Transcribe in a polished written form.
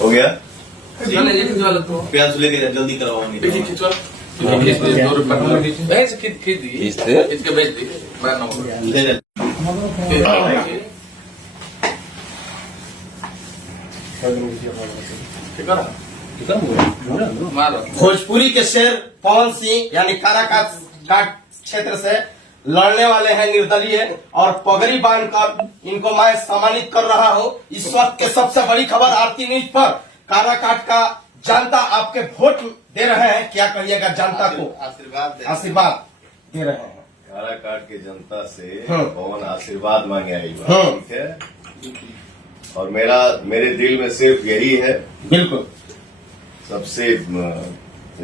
हो गया? प्याज लेके जल्दी करवाओगे। भोजपुरी के शेर पवन सिंह यानी काराकाट क्षेत्र से लड़ने वाले हैं निर्दलीय, और पगड़ी बांधकर इनको मैं सम्मानित कर रहा हूं। इस वक्त के सबसे बड़ी खबर आरती न्यूज पर। काराकाट का जनता आपके वोट दे रहे हैं, क्या कहिएगा जनता को? आशीर्वाद दे रहे हैं। काराकाट की जनता से पवन आशीर्वाद मांगे आई बात, ठीक है। और मेरे दिल में सिर्फ यही है, बिल्कुल सबसे